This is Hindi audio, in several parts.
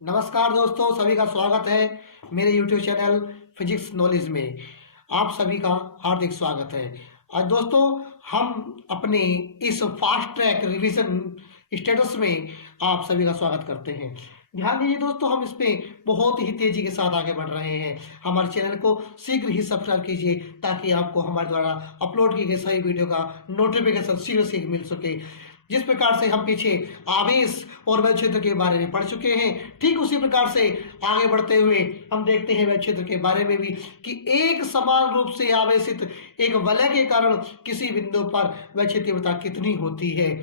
नमस्कार दोस्तों, सभी का स्वागत है मेरे YouTube चैनल फिजिक्स नॉलेज में। आप सभी का हार्दिक स्वागत है। आज दोस्तों हम अपने इस फास्ट ट्रैक रिवीजन स्टेटस में आप सभी का स्वागत करते हैं। ध्यान दीजिए दोस्तों, हम इसमें बहुत ही तेजी के साथ आगे बढ़ रहे हैं। हमारे चैनल को शीघ्र ही सब्सक्राइब कीजिए ताकि आपको हमारे द्वारा अपलोड की गई सभी वीडियो का नोटिफिकेशन शीघ्र से मिल सके। जिस प्रकार से हम पीछे आवेश और वैध क्षेत्र के बारे में पढ़ चुके हैं, ठीक उसी प्रकार से आगे बढ़ते हुए हम देखते हैं वैध क्षेत्र के बारे में भी कि एक समान रूप से आवेशित एक वलय के कारण किसी बिंदु पर वैध तीव्रता कितनी होती है।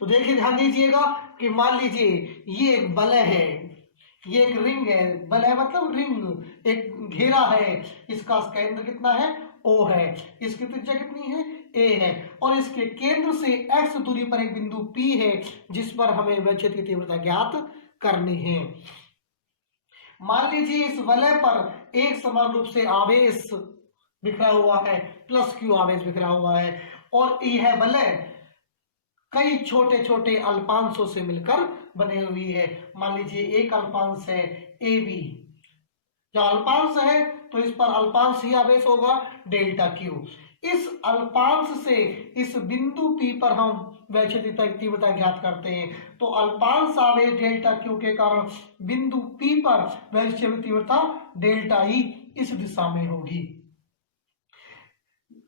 तो देखिए, ध्यान दीजिएगा कि मान लीजिए ये एक वलय है, ये एक रिंग है। वलय मतलब रिंग, एक घेरा है। इसका केंद्र कितना है? O है। इसकी त्रिज्या कितनी है? A है। और इसके केंद्र से x दूरी पर एक बिंदु P है जिस पर हमें वैध क्षेत्र की तीव्रता ज्ञात करनी है। मान लीजिए इस वलय पर एक समान रूप से आवेश बिखरा हुआ है, प्लस Q आवेश बिखरा हुआ है, और यह वलय कई छोटे छोटे अल्पांशों से मिलकर बनी हुई है। मान लीजिए एक अल्पांश है AB। जो अल्पांश है तो इस पर अल्पांश ही आवेश होगा, डेल्टा क्यू। इस अल्पांश से इस बिंदु P पर हम वैध क्षेत्र की तीव्रता ज्ञात करते हैं। तो अल्पांश आवेश डेल्टा क्यू के कारण बिंदु P पर वैध क्षेत्र की तीव्रता डेल्टा ई इस दिशा में होगी।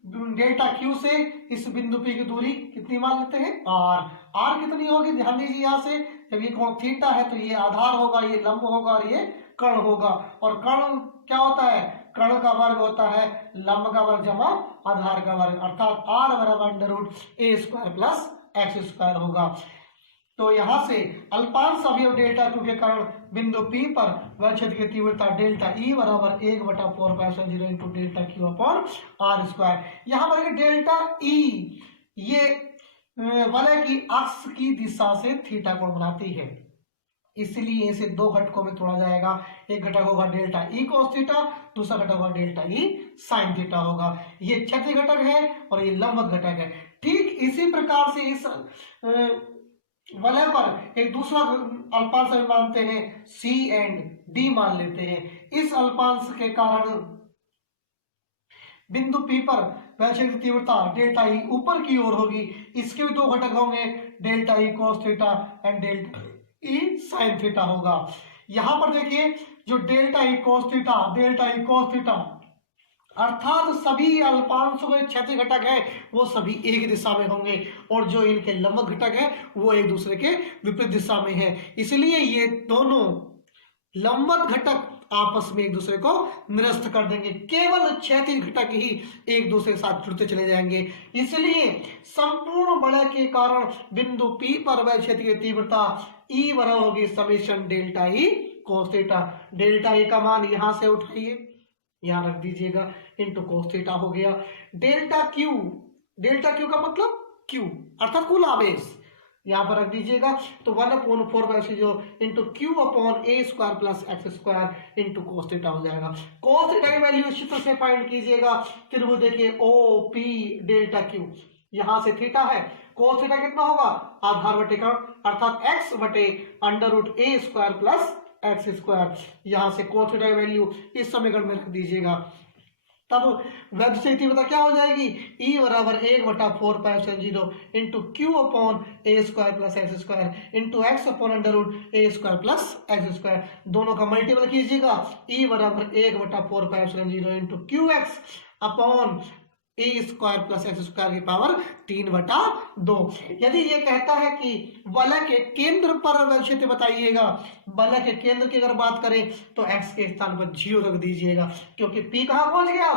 डेल्टा क्यू से इस बिंदु P की दूरी कितनी मान लेते हैं? R कितनी होगी? ध्यान दीजिए, यहाँ से जब ये कोण थीटा है तो ये आधार होगा, ये लंब होगा और ये कर्ण होगा। और कर्ण क्या होता है? कर्ण का वर्ग होता है लंब का वर्ग जमा आधार का वर्ग, अर्थात R बराबर under root A square plus X square होगा। तो यहाँ से अल्पांश अवयव डेल्टा क्यू के कारण बिंदु P पर वैध क्षेत्र की तीव्रता डेल्टा ई बराबर 1/4π0 into delta Q upon R square. यहाँ पर डेल्टा ई ये वलय की अक्ष की दिशा से थीटा कोण बनाती है, इसलिए इसे दो घटकों में तोड़ा जाएगा। एक घटक होगा डेल्टा ई कोस थीटा, दूसरा घटक होगा डेल्टा ई साइन थीटा होगा। ये क्षैतिज घटक है और ये लंबवत घटक है। ठीक इसी प्रकार से इस वलय पर एक दूसरा अल्पांश मानते हैं, C एंड D मान लेते हैं। इस अल्पांश के कारण बिंदु P पर वैध क्षेत्र की तीव्रता डेल्टा ई ऊपर की ओर होगी। इसके भी दो घटक होंगे, delta E cos theta and delta E sine theta होगा। यहां पर देखिए, जो डेल्टा ई कोस थीटा अर्थात सभी अल्पांशों में क्षैतिज घटक है वो सभी एक दिशा में होंगे, और जो इनके लंबवत घटक है वो एक दूसरे के विपरीत दिशा में है। इसलिए ये दोनों लंबवत घटक आपस में एक दूसरे को निरस्त कर देंगे, केवल क्षैतिज घटक ही एक दूसरे के साथ जुड़ते चले जाएंगे। इसलिए संपूर्ण वलय के कारण बिंदु P पर वैध क्षेत्र की तीव्रता E बराबर होगी summation delta E cos theta. Delta E का मान यहां से उठाइए, यहां रख दीजिएगा, इंटू कोस थीटा हो गया। डेल्टा क्यू का मतलब Q अर्थात कुल आवेश, यहां पर रख दीजिएगा। तो 1/4π0 into Q upon A square plus X square into cos theta हो जाएगा। कोस थीटा की वैल्यू इस चित्र से फाइंड कीजिएगा। त्रिभुज देखिए ओ पी डेल्टा क्यू, यहां से थीटा है, कोस थीटा कितना होगा? आधार बटे कर्ण, अर्थात x बटे under root A square plus X square. यहां से कोस थीटा की वैल्यू इस समीकरण में रख दीजिएगा। तब वैध क्षेत्र की तीव्रता क्या हो जाएगी? E बराबर 1/4π0 into Q upon A square plus X square into X upon under root A square plus X square. दोनों का मल्टीपल कीजिएगा। E बराबर 1/4π0 into Q X upon A square plus X square की पावर 3/2। यदि ये कहता है कि वलय के केंद्र पर वैध क्षेत्र बताइएगा, वलय के केंद्र की अगर बात करें तो x के स्थान पर 0 रख दीजिएगा, क्योंकि P कहां पहुंच गया?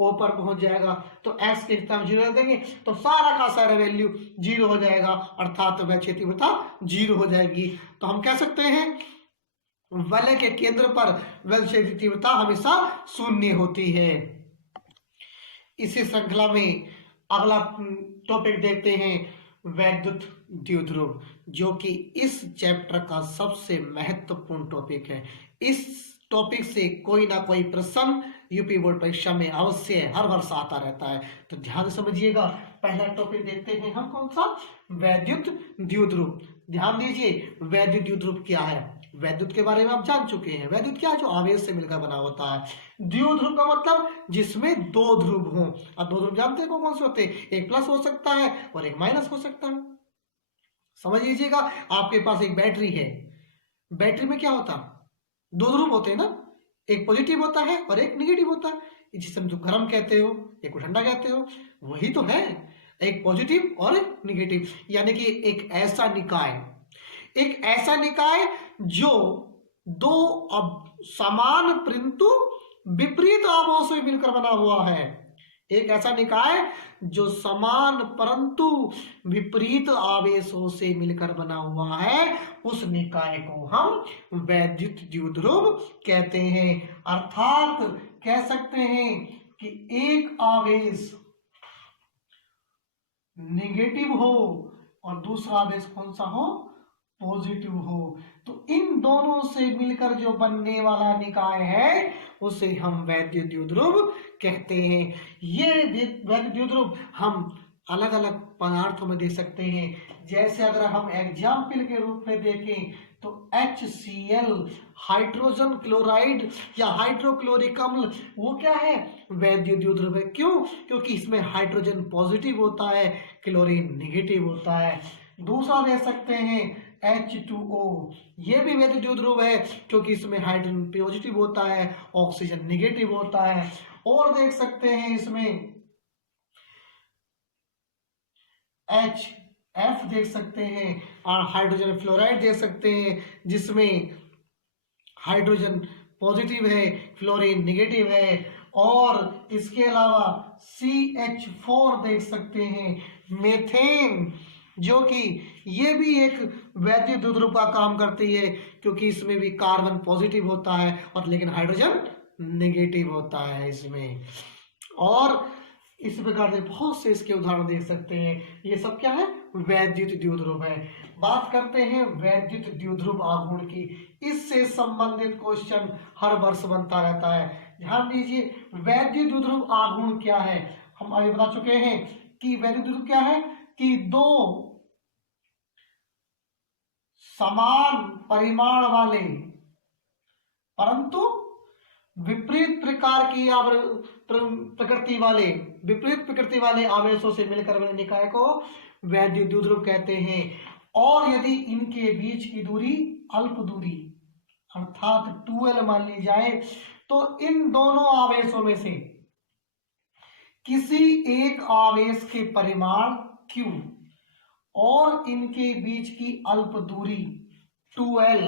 O पर पहुंच जाएगा। तो x के स्थान 0 रख देंगे तो सारा का सारा वैल्यू 0 हो जाएगा, अर्थात वैध क्षेत्र की तीव्रता 0 हो जाएगी। तो हम कह सकते हैं वलय के केंद्र पर वैध क्षेत्र की तीव्रता हमेशा 0 होती है। इसी श्रृंखला में अगला टॉपिक देखते हैं, वैद्युत द्विध्रुव, जो कि इस चैप्टर का सबसे महत्वपूर्ण टॉपिक है। इस टॉपिक से कोई ना कोई प्रश्न यूपी बोर्ड परीक्षा में अवश्य हर वर्ष आता रहता है, तो ध्यान समझिएगा। पहला टॉपिक देखते हैं हम, कौन सा? वैद्युत द्विध्रुव। ध्यान दीजिए, वैद्युत द्विध्रुव क्या है? वैद्युत के बारे में आप जान चुके हैं। वैद्युत क्या है? जो आवेश से मिलकर बना होता है। द्विध्रुव का मतलब जिसमें दो ध्रुव हों। अब दो ध्रुव जानते हैं कौन से होते हैं? एक प्लस हो सकता है और एक माइनस हो सकता है। समझ लीजिएगा, आपके पास एक बैटरी है, बैटरी में क्या होता है? दो ध्रुव होते हैं ना, एक पॉजिटिव होता है और एक निगेटिव होता है। जिसे जो गर्म कहते हो, एक को ठंडा कहते हो, वही तो है, एक पॉजिटिव और एक निगेटिव। यानी कि एक ऐसा निकाय जो दो अब समान परंतु विपरीत आवेशों से मिलकर बना हुआ है। एक ऐसा निकाय जो समान परंतु विपरीत आवेशों से मिलकर बना हुआ है, उस निकाय को हम वैद्युत द्विध्रुव कहते हैं। अर्थात कह सकते हैं कि एक आवेश नेगेटिव हो और दूसरा आवेश कौन सा हो? पॉजिटिव हो। तो इन दोनों से मिलकर जो बनने वाला निकाय है उसे हम वैद्युत द्विध्रुव कहते हैं। ये वैद्युत द्विध्रुव हम अलग अलग पदार्थों में देख सकते हैं। जैसे अगर हम एग्जाम्पल के रूप में देखें तो HCl हाइड्रोजन क्लोराइड या हाइड्रोक्लोरिक अम्ल, वो क्या है? वैद्युत द्विध्रुव है। क्यों? क्योंकि इसमें हाइड्रोजन पॉजिटिव होता है, क्लोरीन नेगेटिव होता है। दूसरा देख सकते हैं H2O, ये भी वैद्युत द्विध्रुव है क्योंकि इसमें हाइड्रोजन पॉजिटिव होता है, ऑक्सीजन नेगेटिव होता है। और देख सकते हैं इसमें HF देख सकते हैं और हाइड्रोजन फ्लोराइड देख सकते हैं जिसमें हाइड्रोजन पॉजिटिव है, फ्लोरीन नेगेटिव है। और इसके अलावा CH4 देख सकते हैं, मेथेन, जो कि ये भी एक वैद्युत द्विध्रुव का काम करती है क्योंकि इसमें भी कार्बन पॉजिटिव होता है और लेकिन हाइड्रोजन नेगेटिव होता है इसमें। और इस प्रकार से बहुत से इसके उदाहरण देख सकते हैं। ये सब क्या है? वैद्युत द्विध्रुव है। बात करते हैं वैद्युत द्विध्रुव आघूर्ण की। इससे संबंधित क्वेश्चन हर वर्ष बनता रहता है। ध्यान दीजिए, वैद्युत द्विध्रुव आघूर्ण क्या है? हम अभी बता चुके हैं कि वैद्युत द्विध्रुव क्या है कि दो समान परिमाण वाले परंतु विपरीत प्रकृति वाले आवेशों से मिलकर बने निकाय को वैद्युत द्विध्रुव कहते हैं। और यदि इनके बीच की दूरी अल्प दूरी अर्थात 2L मान ली जाए तो इन दोनों आवेशों में से किसी एक आवेश के परिमाण Q और इनके बीच की अल्प दूरी 2L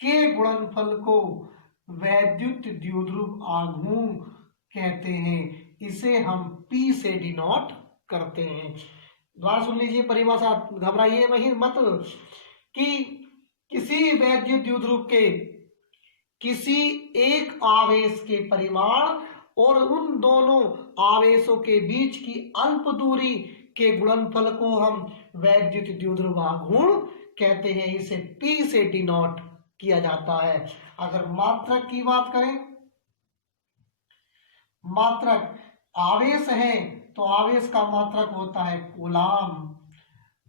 के गुणनफल को वैद्युत द्विध्रुव आघूर्ण कहते हैं। इसे हम P से डिनोट करते हैं। दोबारा सुन लीजिए परिभाषा, घबराइए नहीं मत, कि किसी वैद्युत द्विध्रुव के किसी एक आवेश के परिमाण और उन दोनों आवेशों के बीच की अल्प दूरी के गुणनफल को हम वैद्युत द्विध्रुव आघूर्ण कहते हैं। इसे P से डिनोट किया जाता है। अगर मात्रक की बात करें, मात्रक आवेश है तो आवेश का मात्रक होता है कूलाम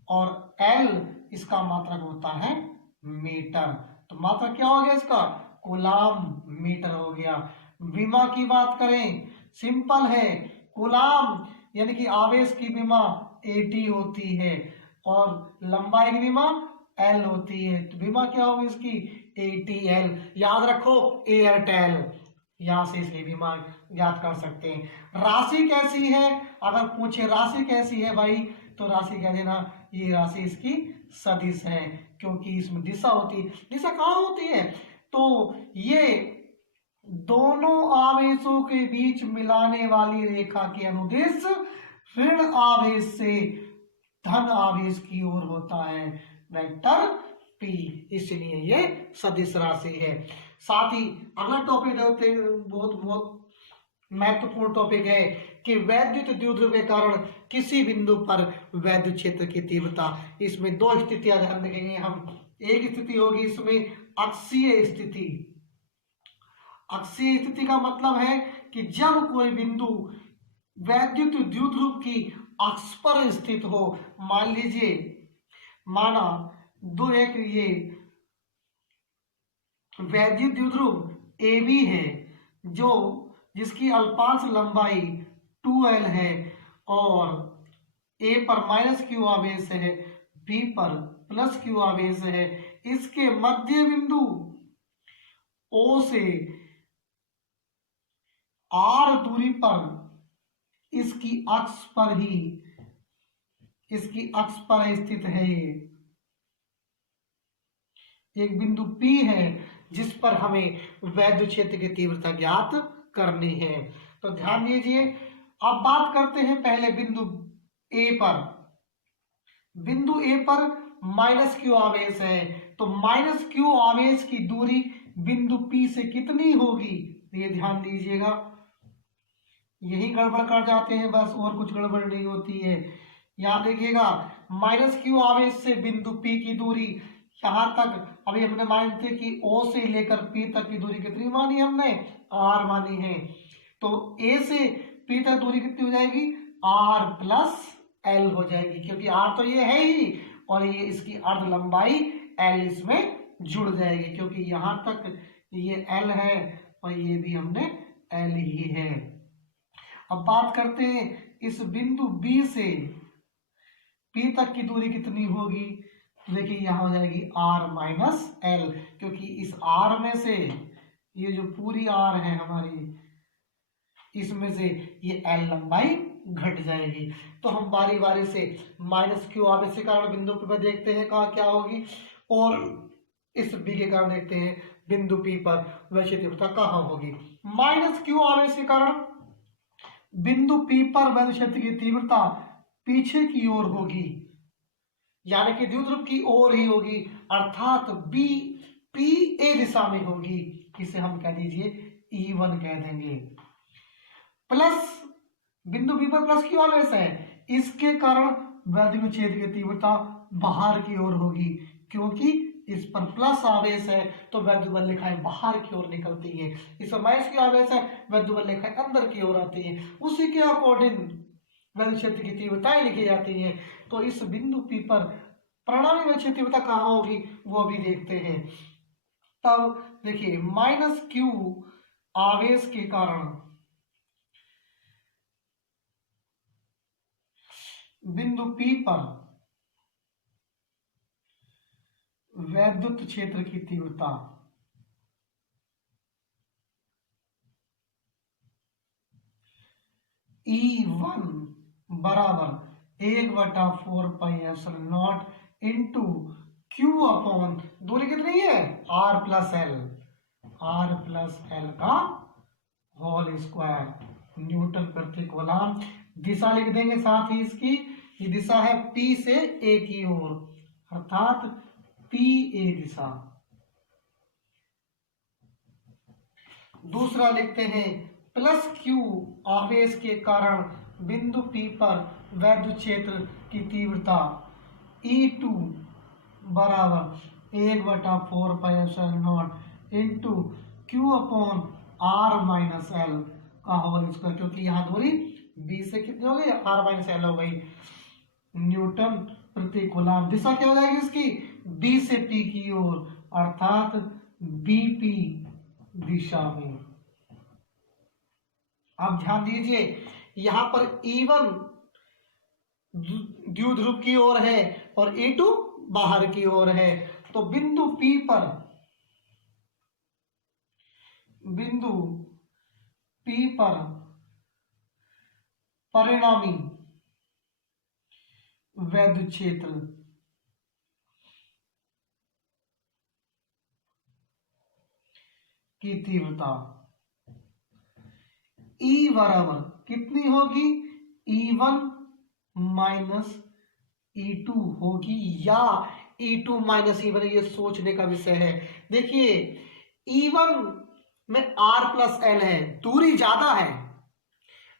और L इसका मात्रक होता है मीटर। तो मात्रक क्या हो गया इसका? कूलाम मीटर हो गया। विमा की बात करें, सिंपल है, कूलाम यानी कि आवेश की विमा AT होती है और लंबाई की विमा L होती है। तो विमा क्या होगी इसकी? ATL। याद रखो एयरटेल, यहां से इसलिए विमा याद कर सकते हैं। राशि कैसी है? अगर पूछे राशि कैसी है भाई, तो राशि कह देना ये राशि इसकी सदिश है, क्योंकि इसमें दिशा होती है। दिशा कहाँ होती है? तो ये दोनों आवेशों के बीच मिलाने वाली रेखा की अनुदिश ऋण आवेश से धन आवेश की ओर होता है, वेक्टर P, इसलिए ये सदिश राशि है। साथ ही अगला टॉपिक बहुत महत्वपूर्ण टॉपिक है कि वैद्युत द्विध्रुव के कारण किसी बिंदु पर वैद्युत क्षेत्र की तीव्रता। इसमें दो स्थितियां ध्यान रखेंगे हम। एक स्थिति होगी इसमें अक्षीय स्थिति। अक्षीय स्थिति का मतलब है कि जब कोई बिंदु वैद्युत द्विध्रुव की अक्ष पर स्थित हो। मान लीजिए, माना दो एक ये वैद्युत द्विध्रुव ए बी है जो जिसकी अल्पांश लंबाई 2l है और ए पर माइनस क्यू आवेश है, बी पर प्लस क्यू आवेश है, इसके मध्य बिंदु ओ से आर दूरी पर इसकी अक्ष पर स्थित है। ये एक बिंदु P है जिस पर हमें वैद्युत क्षेत्र की तीव्रता ज्ञात करनी है। तो ध्यान दीजिए, अब बात करते हैं पहले बिंदु A पर। बिंदु A पर माइनस क्यू आवेश है, तो माइनस क्यू आवेश की दूरी बिंदु P से कितनी होगी, ये ध्यान दीजिएगा। यही गड़बड़ कर जाते हैं बस, और कुछ गड़बड़ नहीं होती है। यहां देखिएगा, माइनस क्यू आवेश से बिंदु P की दूरी यहां तक, अभी हमने मानते कि O से लेकर P तक की दूरी कितनी मानी हमने, R मानी है। तो A से P तक दूरी कितनी हो जाएगी, R प्लस L हो जाएगी, क्योंकि R तो ये है ही और ये इसकी अर्ध लंबाई L इसमें जुड़ जाएगी, क्योंकि यहां तक ये L है और ये भी हमने L ही है। अब बात करते हैं इस बिंदु B से P तक की दूरी कितनी होगी। देखिए यहाँ हो जाएगी R माइनस L, क्योंकि इस R में से ये जो पूरी R है हमारी, इसमें से ये L लंबाई घट जाएगी। तो हम बारी बारी से माइनस क्यू आवेश के कारण बिंदु P पर देखते हैं कहाँ क्या होगी, और इस B के कारण देखते हैं बिंदु P पर वैद्युत तीव्रता कहाँ होगी। माइनस क्यू आवेश के कारण बिंदु P पर वैद्युत क्षेत्र की तीव्रता पीछे की ओर होगी, यानी कि द्विध्रुव की ओर ही होगी, अर्थात बी पी ए दिशा में होगी। इसे हम कह दीजिए E1 कह देंगे। प्लस बिंदु बी पर प्लस क्यू आवेश है, इसके कारण वैद्युत क्षेत्र की तीव्रता बाहर की ओर होगी, क्योंकि इस पर प्लस आवेश है तो वैद्युत बल रेखाएं बाहर की ओर निकलती है। इस पर माइनस क्यू आवेश है, वैद्युत बल रेखाएं अंदर की ओर आती है। उसी के अकॉर्डिंग वैद्युत क्षेत्र की तीव्रताएं लिखी जाती हैं। तो इस बिंदु P पर परिणामी वैद्युत क्षेत्र तीव्रता कहाँ होगी वो भी देखते हैं। तब देखिए, माइनस क्यू आवेश के कारण बिंदु P पर वैद्युत क्षेत्र की तीव्रता E1 बराबर 1/4πε0 इंटू Q अपॉन दूरी कितनी है R प्लस एल का होल स्क्वायर न्यूटन प्रति कूलम। दिशा लिख देंगे साथ ही इसकी, ये दिशा है P से A की ओर, अर्थात PA दिशा। दूसरा लिखते हैं, प्लस Q आवेश के कारण बिंदु P पर वैद्युत क्षेत्र की तीव्रता E2 बराबर 1/4πε0 into Q upon R minus L का होल स्क्वायर, क्योंकि यहाँ दूरी B से कितनी हो गई, R माइनस एल हो गई, न्यूटन प्रति कूलम। दिशा क्या हो जाएगी इसकी, B से P की ओर, अर्थात BP दिशा में। अब ध्यान दीजिए, यहां पर E1 द्विध्रुव की ओर है और E2 बाहर की ओर है। तो बिंदु P पर परिणामी वैद्युत क्षेत्र की तीव्रता E बराबर कितनी होगी, E1 माइनस E2 होगी, या E2 माइनस E1, ये सोचने का विषय है। देखिए, E1 में R प्लस L है, दूरी ज्यादा है,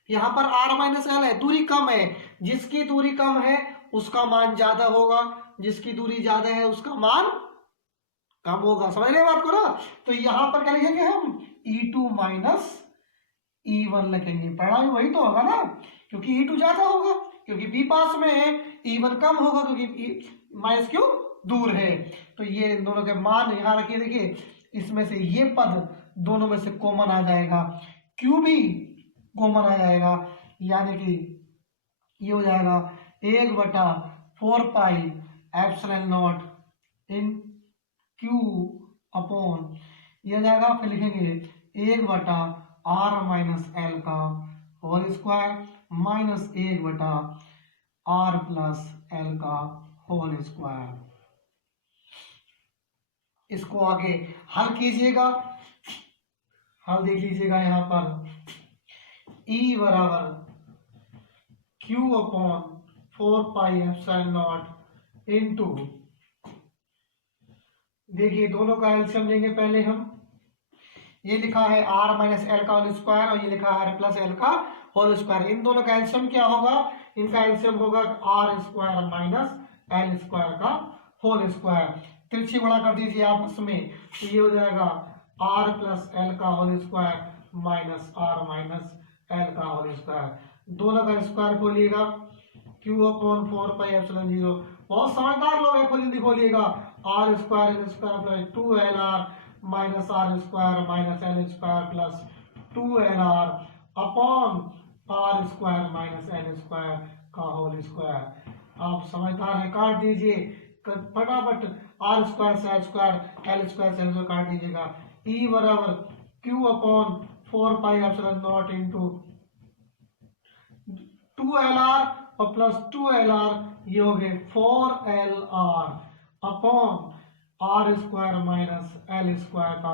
यहां पर R माइनस L है, दूरी कम है। जिसकी दूरी कम है उसका मान ज्यादा होगा, जिसकी दूरी ज्यादा है उसका मान कम होगा। समझ रहे बात को ना। तो यहां पर क्या लिखेंगे हम, E2 माइनस E1 लिखेंगे। परिणाम वही तो होगा ना, क्योंकि E2 ज्यादा होगा, क्योंकि B पास में है, E1 कम होगा क्योंकि माइनस क्यों दूर है। तो ये इन दोनों के मान यहाँ रखिए। देखिए, इसमें से ये पद दोनों में से कॉमन आ जाएगा, Q भी कॉमन आ जाएगा, यानी कि ये हो जाएगा 1/4πε0 इन Q अपॉन ये हो जाएगा, फिर लिखेंगे 1/r-l का होल स्क्वायर माइनस 1/r+l का होल स्क्वायर। इसको आगे हल कीजिएगा, हल देख लीजिएगा यहाँ पर E बराबर Q अपॉन 4πε0 इंटू, देखिए दोनों का एलसीएम लेंगे पहले हम। ये लिखा है r-l का होल स्क्वायर और ये लिखा है r+l का होल स्क्वायर। इन दोनों का एलसीएम क्या होगा? इनका एलसीएम होगा r² माइनस l स्क्वायर का होल स्क्वायर। तिरछी बड़ा कर दीजिए आपस में, तो ये हो जाएगा r+l का whole square minus r minus l का होल स्क्वायर। दोनों का स्क्वायर खोलिएगा, Q अपॉन 4πε0। बहुत समझदार लोग हैं, जल्दी खोलिएगा। r² plus 2lr minus r² minus l square plus 2lr upon r² minus l square का होल स्क्वायर। आप समझदार हैं, काट दीजिए फटाफट, r² से r स्क्वायर, l स्क्वायर से l स्क्वायर काट दीजिएगा। E बराबर Q अपॉन 4πε0 इंटू 2lr और प्लस 2lr, ये हो गए 4lr upon r² minus l square का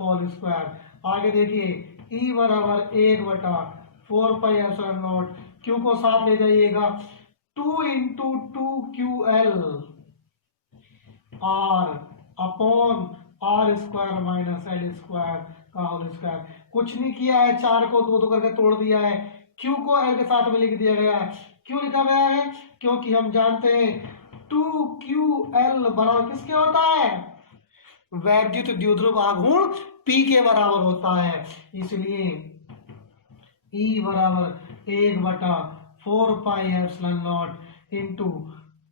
होल स्क्वायर। आगे देखिए E बराबर 1/4πε0, Q को साथ ले जाइएगा, 2 into 2QL r upon r² minus l square का होल स्क्वायर। कुछ नहीं किया है, 4 को 2 करके तोड़ दिया है, Q को L के साथ में लिख दिया गया है। क्यों लिखा गया है? क्योंकि हम जानते हैं 2QL बराबर किसके होता है? वैद्युत द्विध्रुव आघूर्ण P के बराबर होता है। इसलिए E बराबर 1/4πε0 into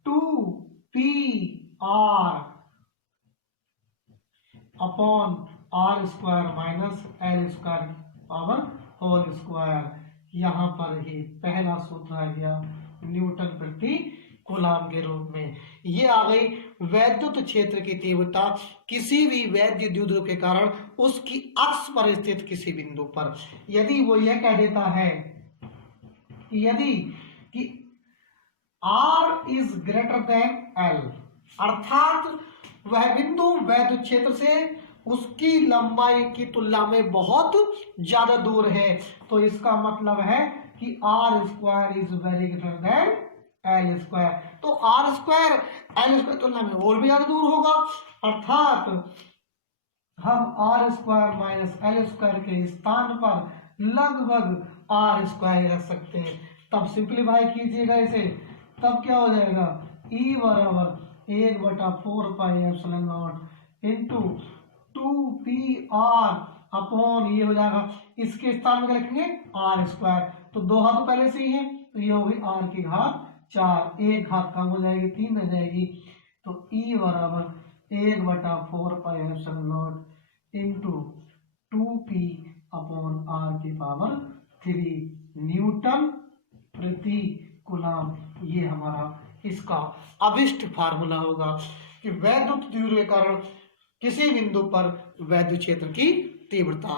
2PR upon r² minus l square power whole square. यहाँ पर ही पहला सूत्र आ गया न्यूटन प्रति कूलाम के रूप में। ये आ गई वैद्युत क्षेत्र की तीव्रता किसी भी वैद्युत द्विध्रुव के कारण उसकी अक्ष पर स्थित किसी बिंदु पर। यदि वो यह कह देता है यदि कि r is greater than l, अर्थात वह बिंदु वैद्युत क्षेत्र से उसकी लंबाई की तुलना में बहुत ज्यादा दूर है, तो इसका मतलब है कि r² is very greater than l square. तो r² l स्क्वायर तुलना में और भी ज्यादा दूर होगा, अर्थात हम r² माइनस l स्क्वायर के स्थान पर लगभग r² रख सकते हैं। तब सिंप्लीफाई कीजिएगा इसे, तब क्या हो जाएगा? E बराबर 1/4πε0 इंटू 2PR अपॉन, ये हो जाएगा, इसके स्थान में क्या लिखेंगे? r²। तो दो हाथ पहले से ही है, तो ये होगी r की घात 4, एक घात कम हो जाएगी, 3 रह जाएगी। तो E बराबर 1/4πε0 इंटू 2P अपॉन r की पावर 3 न्यूटन प्रति कूलाम। ये हमारा इसका अभिष्ट फार्मूला होगा कि वैद्युत द्विध्रुव के कारण किसी बिंदु पर वैद्युत क्षेत्र की तीव्रता